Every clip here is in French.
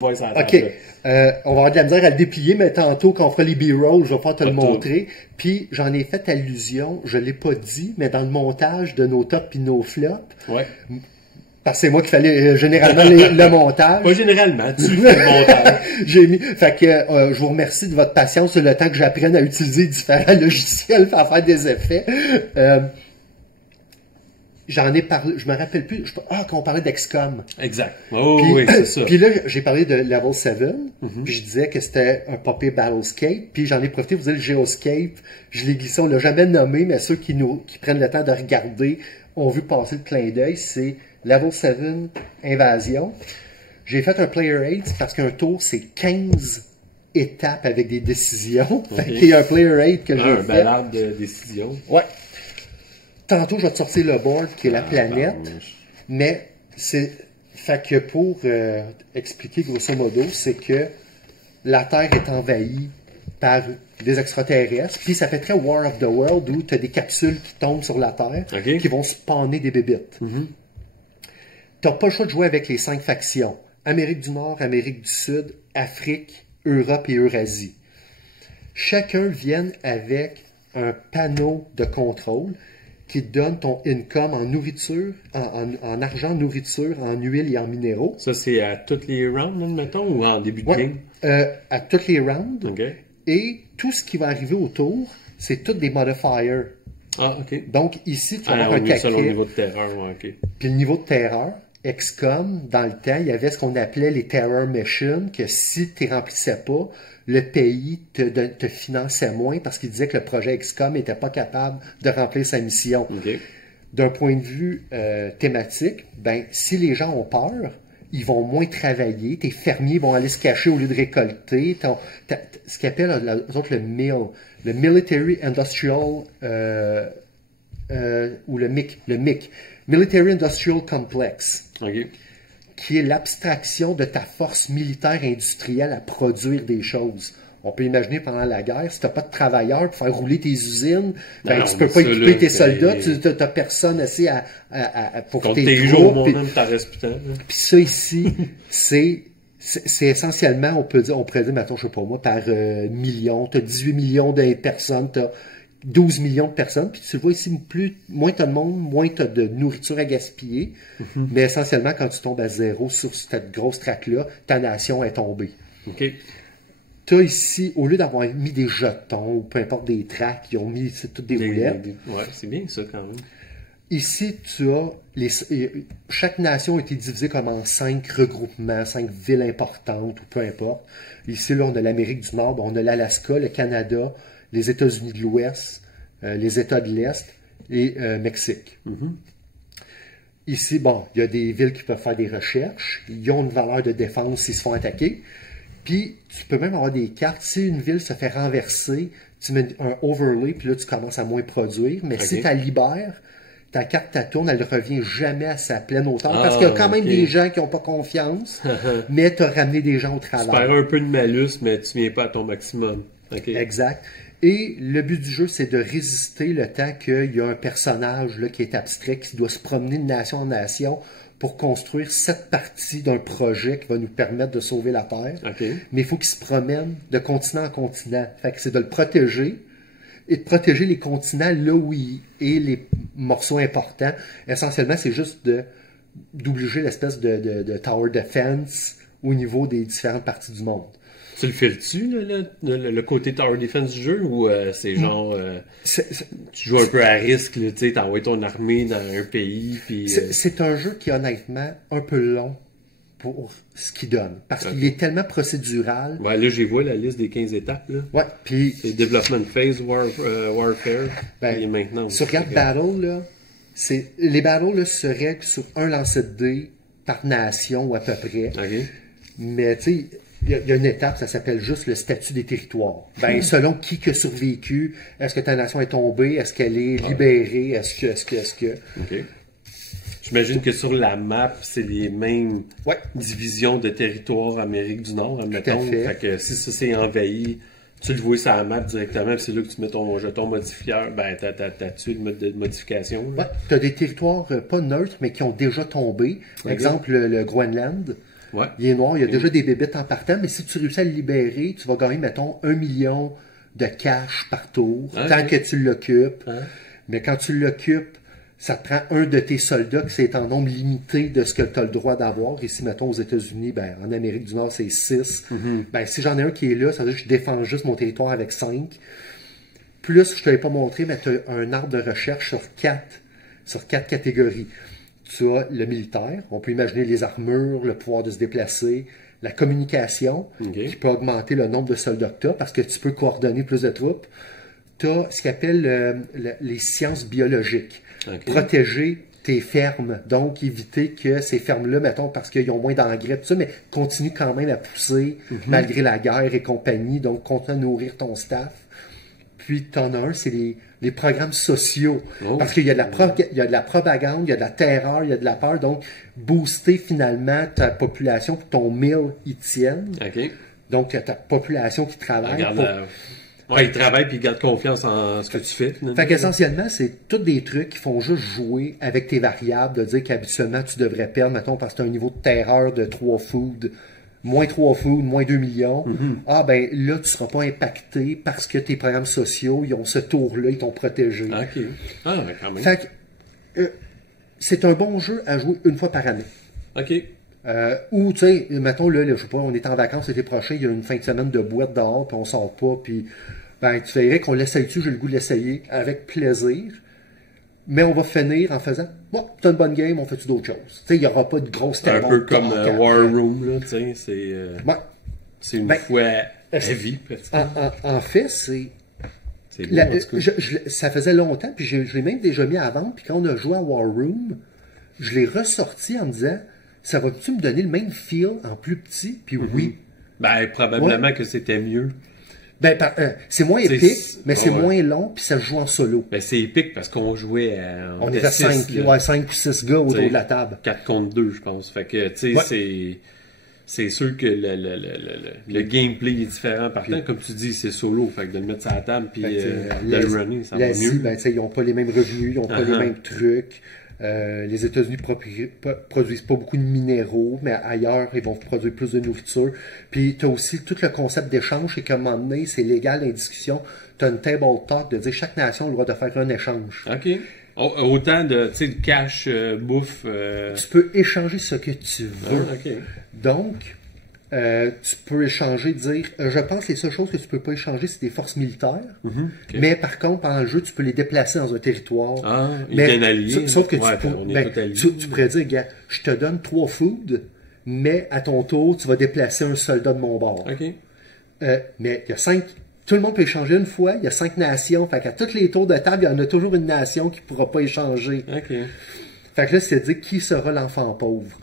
Ouais, ça OK. On va avoir de la misère à le déplier, mais tantôt, quand on fera les B-rolls, je vais pouvoir te le montrer. Puis, j'en ai fait allusion, je l'ai pas dit, mais dans le montage de nos tops et nos flops. Ouais. Parce que c'est moi qui fallait généralement le montage. Pas généralement, tu fais le montage. J'ai mis. Fait que je vous remercie de votre patience le temps que j'apprenne à utiliser différents logiciels pour faire des effets. J'en ai parlé, je me rappelle plus, quand on parlait d'XCOM. Exact. Oh, oui, c'est ça. Puis là, j'ai parlé de Level 7, puis je disais que c'était un popé Battlescape, puis j'en ai profité pour dire le Geoscape, je l'ai glissé, on l'a jamais nommé, mais ceux qui prennent le temps de regarder ont vu passer le clin d'œil, c'est Level 7 Invasion. J'ai fait un Player 8 parce qu'un tour, c'est 15 étapes avec des décisions. Okay. Fait qu'il y a un Player 8 que j'ai fait. Un balade de décisions. Ouais. Tantôt, je vais te sortir le board qui est la planète, mais c'est, fait que pour expliquer grosso modo, c'est que la Terre est envahie par des extraterrestres, puis ça fait très War of the World où tu as des capsules qui tombent sur la Terre, qui vont spawner des bébites. T'as pas le choix de jouer avec les 5 factions. Amérique du Nord, Amérique du Sud, Afrique, Europe et Eurasie. Chacun vient avec un panneau de contrôle qui te donne ton income en nourriture, en argent, nourriture, en huile et en minéraux. Ça, c'est à toutes les rounds, mettons, ou en début de game? À toutes les rounds. Okay. Et tout ce qui va arriver autour, c'est tous des modifiers. Ah, OK. Donc, ici, tu vas avoir un taquet. Selon le niveau de terreur, ouais, OK. Puis le niveau de terreur, XCOM, dans le temps, il y avait ce qu'on appelait les Terror Missions, que si tu ne remplissais pas, le pays te finançait moins parce qu'il disait que le projet XCOM n'était pas capable de remplir sa mission. Okay. D'un point de vue thématique, ben, si les gens ont peur, ils vont moins travailler, tes fermiers vont aller se cacher au lieu de récolter. Ce qu'ils appellent le MIL, le Military Industrial, ou le MIC, Military Industrial Complex, qui est l'abstraction de ta force militaire industrielle à produire des choses. On peut imaginer pendant la guerre, si tu n'as pas de travailleurs pour faire rouler tes usines, tu ne peux pas équiper tes soldats, tu n'as personne assez pour contre tes troupes. Puis ça ici, c'est essentiellement, on pourrait dire, mettons, je sais pas moi, par million, tu as 18 millions de personnes, tu as 12 millions de personnes, puis tu vois ici, moins tu as de monde, moins tu as de nourriture à gaspiller, mais essentiellement, quand tu tombes à zéro sur cette grosse traque-là, ta nation est tombée. OK. Tu as ici, au lieu d'avoir mis des jetons, ou peu importe des tracks, ils ont mis toutes des roulettes. Ouais, c'est bien ça quand même. Ici, tu as chaque nation a été divisée comme en 5 regroupements, 5 villes importantes, ou peu importe. Ici, là, on a l'Amérique du Nord, on a l'Alaska, le Canada, les États-Unis de l'Ouest, les États de l'Est et Mexique. Ici, bon, il y a des villes qui peuvent faire des recherches. Ils ont une valeur de défense s'ils se font attaquer. Puis, tu peux même avoir des cartes. Si une ville se fait renverser, tu mets un overlay, puis là, tu commences à moins produire. Mais si tu la libères, ta carte, ta tourne, elle ne revient jamais à sa pleine hauteur. Parce qu'il y a quand même des gens qui n'ont pas confiance, mais tu as ramené des gens au travail. Tu perds un peu de malus, mais tu ne viens pas à ton maximum. Exact. Et le but du jeu, c'est de résister le temps qu'il y a un personnage là, qui est abstrait, qui doit se promener de nation en nation pour construire cette partie d'un projet qui va nous permettre de sauver la Terre. Mais il faut qu'il se promène de continent en continent. Fait que c'est de le protéger et de protéger les continents là où il est les morceaux importants. Essentiellement, c'est juste d'obliger l'espèce de tower defense au niveau des différentes parties du monde. Tu le files-tu, le côté Tower Defense du jeu, ou c'est genre... tu joues un peu à risque, tu envoies ton armée dans un pays, puis... C'est un jeu qui est honnêtement un peu long pour ce qu'il donne, parce qu'il est tellement procédural. Ouais, là, j'ai vu la liste des 15 étapes, là. Ouais, puis... C'est Development Phase, Warfare, et maintenant... Sur Regarde Battle, là, les battles là, se règlent sur un lancer de dés par nation, ou à peu près. Mais, tu sais... Il y a une étape, ça s'appelle juste le statut des territoires. Ben, selon qui a survécu, est-ce que ta nation est tombée, est-ce qu'elle est libérée, est-ce que... J'imagine que sur la map, c'est les mêmes divisions de territoire Amérique du Nord, admettons. Fait que si ça c'est envahi, tu le vois sur la map directement, c'est là que tu mets ton jeton modifieur, ben t'as tué le mode de modification. Ouais, t'as des territoires pas neutres, mais qui ont déjà tombé. Par exemple, le Groenland. Ouais. Il est noir, il y a déjà des bébites en partant, mais si tu réussis à le libérer, tu vas gagner, mettons, 1 million de cash par tour, tant que tu l'occupes. Mais quand tu l'occupes, ça te prend un de tes soldats, qui c'est en nombre limité de ce que tu as le droit d'avoir. Ici, mettons, aux États-Unis, ben, en Amérique du Nord, c'est 6. Ben, si j'en ai un qui est là, ça veut dire que je défends juste mon territoire avec 5. Plus, je ne te l'ai pas montré, mais tu as un arbre de recherche sur quatre catégories. Tu as le militaire, on peut imaginer les armures, le pouvoir de se déplacer, la communication, qui peut augmenter le nombre de soldats que tu as, parce que tu peux coordonner plus de troupes. Tu as ce qu'on appelle les sciences biologiques. Protéger tes fermes, donc éviter que ces fermes-là, mettons, parce qu'ils ont moins d'engrais, tout ça, mais continuent quand même à pousser, malgré la guerre et compagnie, donc continue à nourrir ton staff. Puis, tu en as un, c'est les programmes sociaux. Parce qu'il y a de la propagande, il y a de la terreur, il y a de la peur. Donc, booster finalement ta population pour que ton mille y tienne. Donc, ta population qui travaille. Ils travaillent puis ils gardent confiance en ce que tu fais. Fait qu'essentiellement, c'est tous des trucs qui font juste jouer avec tes variables, de dire qu'habituellement, tu devrais perdre, mettons, parce que tu as un niveau de terreur de 3 food. Moins 3 food, moins 2 millions. Ah, ben là, tu ne seras pas impacté parce que tes programmes sociaux, ils ont ce tour-là, ils t'ont protégé. Ah, mais quand même. Fait que, c'est un bon jeu à jouer une fois par année. Ou, tu sais, mettons, là, je sais pas, on est en vacances l'été prochain, il y a une fin de semaine de boîte dehors, puis on sort pas, puis, ben, tu verrais qu'on l'essaye-tu, j'ai le goût de l'essayer, avec plaisir. Mais on va finir en faisant, bon, c'est une bonne game, on fait-tu d'autres choses? Tu sais, il n'y aura pas de grosse C'est un peu comme War Room, là, tu sais, c'est une fois heavy, presque. En fait, ça faisait longtemps, puis je l'ai même déjà mis à vendre, puis quand on a joué à War Room, je l'ai ressorti en me disant, ça va-tu me donner le même feel en plus petit? Puis oui. Ben, probablement que c'était mieux. Ben, c'est moins épique, mais c'est moins long, puis ça se joue en solo. Ben, c'est épique parce qu'on jouait on était 5 ou 6 gars autour de la table. 4 contre 2, je pense. Fait que, tu sais, c'est sûr que le gameplay est différent. Par contre, comme tu dis, c'est solo. Fait que de le mettre sur la table, puis de le runner, ça va mieux. Ben, ils n'ont pas les mêmes revenus, ils n'ont pas les mêmes trucs. Les États-Unis produisent pas beaucoup de minéraux, mais ailleurs, ils vont produire plus de nourriture. Puis, tu as aussi tout le concept d'échange, et qu'à un moment donné, c'est légal dans les discussions. Tu as une table talk de dire chaque nation a le droit de faire un échange. Autant de, tu sais, de cash, bouffe. Tu peux échanger ce que tu veux. Donc, tu peux échanger, dire, je pense que les seules choses que tu peux pas échanger, c'est des forces militaires. Mais par contre, pendant le jeu, tu peux les déplacer dans un territoire. Sauf que tu pourrais dire, gars, je te donne 3 food, mais à ton tour, tu vas déplacer un soldat de mon bord. Mais il y a 5... Tout le monde peut échanger une fois, il y a 5 nations, fait qu'à tous les tours de table, il y en a toujours une nation qui ne pourra pas échanger. Fait que là, c'est dire qui sera l'enfant pauvre.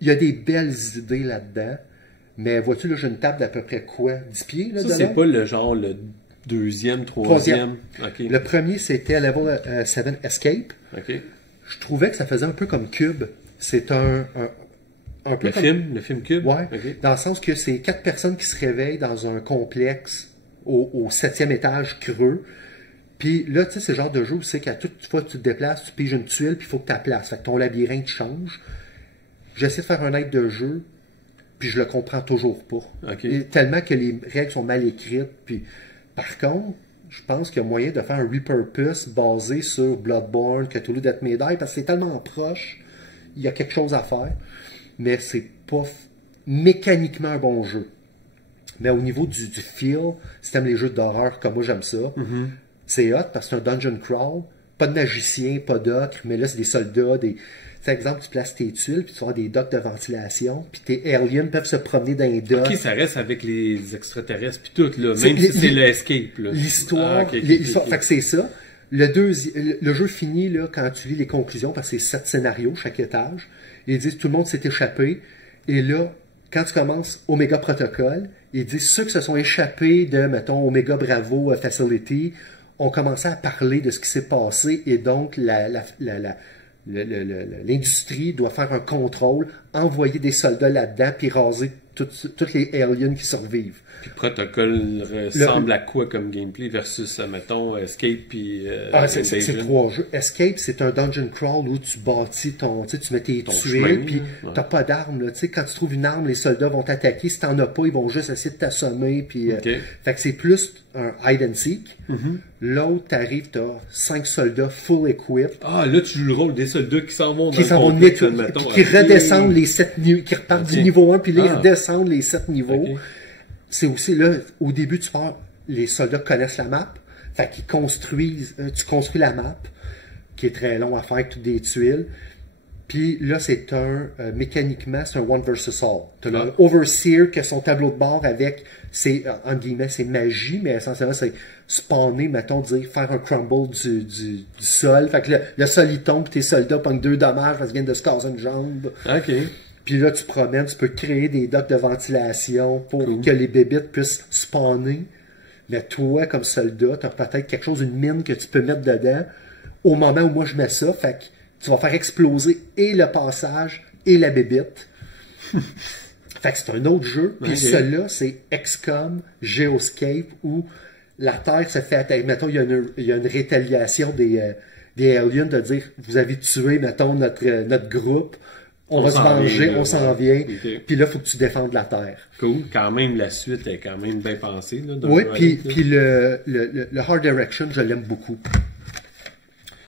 Il y a des belles idées là-dedans. Mais vois-tu, là, j'ai une table d'à peu près quoi? 10 pieds, là, ça, c'est pas le genre le deuxième, troisième? Le premier, c'était Level 7 Escape. Je trouvais que ça faisait un peu comme Cube. C'est un peu le film Cube? Ouais. Dans le sens que c'est 4 personnes qui se réveillent dans un complexe au 7e étage creux. Puis là, tu sais, c'est le genre de jeu où c'est qu'à toute fois que tu te déplaces, tu piges une tuile, puis il faut que tu la places. Fait que ton labyrinthe change. J'essaie de faire un aide de jeu, puis je le comprends toujours pas. Tellement que les règles sont mal écrites. Puis, par contre, je pense qu'il y a moyen de faire un repurpose basé sur Bloodborne, Cthulhu Death May Die, parce que c'est tellement proche, il y a quelque chose à faire, mais c'est pas mécaniquement un bon jeu. Mais au niveau du feel, si t'aimes les jeux d'horreur comme moi j'aime ça, c'est hot parce que c'est un dungeon crawl, pas de magicien, pas d'ocre, mais là c'est des soldats, par exemple, tu places tes tuiles, puis tu vas avoir des docks de ventilation, puis tes aliens peuvent se promener dans les docks. Ça reste avec les extraterrestres, puis tout, là, même si c'est l'escape. L'histoire, fait que c'est ça. Le jeu finit là, quand tu lis les conclusions, parce que c'est 7 scénarios, chaque étage. Ils disent tout le monde s'est échappé. Et là, quand tu commences Omega Protocol, ils disent ceux qui se sont échappés de, mettons, Omega Bravo Facility ont commencé à parler de ce qui s'est passé, et donc l'industrie doit faire un contrôle, envoyer des soldats là-dedans, puis raser tous les aliens qui survivent. Puis Protocol ressemble à quoi comme gameplay versus, mettons, Escape puis c'est 3 jeux. Escape, c'est un dungeon crawl où tu bâtis tu mets tes tuiles, puis t'as pas d'armes. Quand tu trouves une arme, les soldats vont t'attaquer. Si t'en as pas, ils vont juste essayer de t'assommer. Puis, fait que c'est plus un hide and seek. L'autre, t'arrives, t'as 5 soldats full equipped. Ah, là, tu joues le rôle des soldats qui s'en vont dans le complexe, puis qui redescendent les 7 niveaux, qui repartent du niveau 1, puis là, ils redescendent les 7 niveaux. C'est aussi là, au début, les soldats connaissent la map, fait qu'ils construisent, tu construis la map, qui est très long à faire, toutes des tuiles. Puis là, c'est mécaniquement, c'est un one versus all. Tu as le Overseer qui a son tableau de bord avec entre guillemets, c'est magie, mais essentiellement, c'est spawner, mettons, faire un crumble du sol. Fait que le sol, il tombe, puis tes soldats pognent 2 dommages parce qu'ils viennent de se casser une jambe. OK. Puis là, tu promènes, tu peux créer des docks de ventilation pour que les bébites puissent spawner. Mais toi, comme soldat, tu as peut-être quelque chose, une mine que tu peux mettre dedans. Au moment où moi je mets ça, fait que tu vas faire exploser et le passage et la bébite. Fait que c'est un autre jeu. Puis celui-là, c'est XCOM Geoscape où la Terre se fait attaquer. Mettons, il y a une rétaliation des aliens de dire, vous avez tué, mettons, notre groupe. On va se venger, on s'en vient. Puis là, il faut que tu défendes la Terre. Cool. Quand même, la suite est quand même bien pensée. Là, oui, puis le Hard Direction, je l'aime beaucoup.